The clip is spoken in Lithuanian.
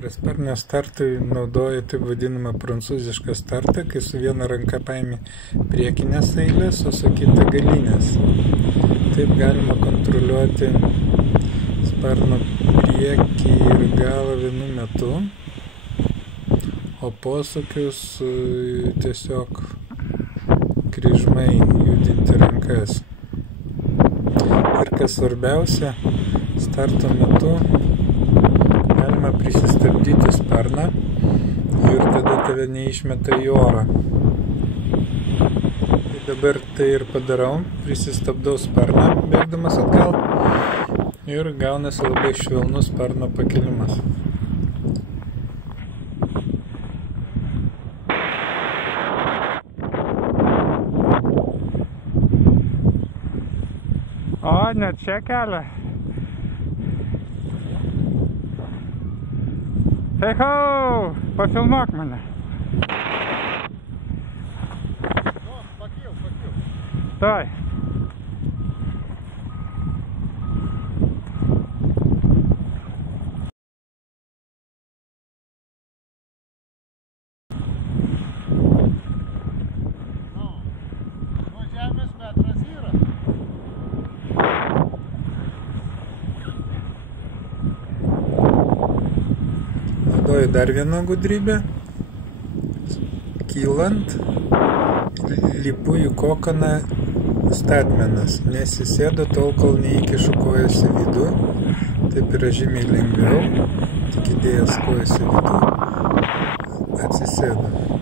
Sraigtasparnio startui naudoju taip vadinamą prancūzišką startą, kai su viena ranka paimi priekinės eilės, o su kita galinės. Taip galima kontroliuoti sparno priekį ir galą vienu metu, o posūkius tiesiog kryžmai judinti rankas. Ir kas svarbiausia, starto metu galima prisistabdyti sparną ir tada tave neišmeta į orą. Tai dabar tai ir padarau, prisistabdau sparną bėgdamas atgal ir gaunasi labai švelnus sparno pakėlimas. O, net čia kelia. Hei ho, pafilmuok mane. Pakyl. Tuoj. Nuo žemės metras yra. Naudoju dar vieną gudrybę. Kylant, lipu į kokoną statmenas. Nesisėdu tol, kol neįkišu kojas į vidų. Taip yra žymiai lengviau. Tik įdėjęs kojas į vidų, atsisėdu.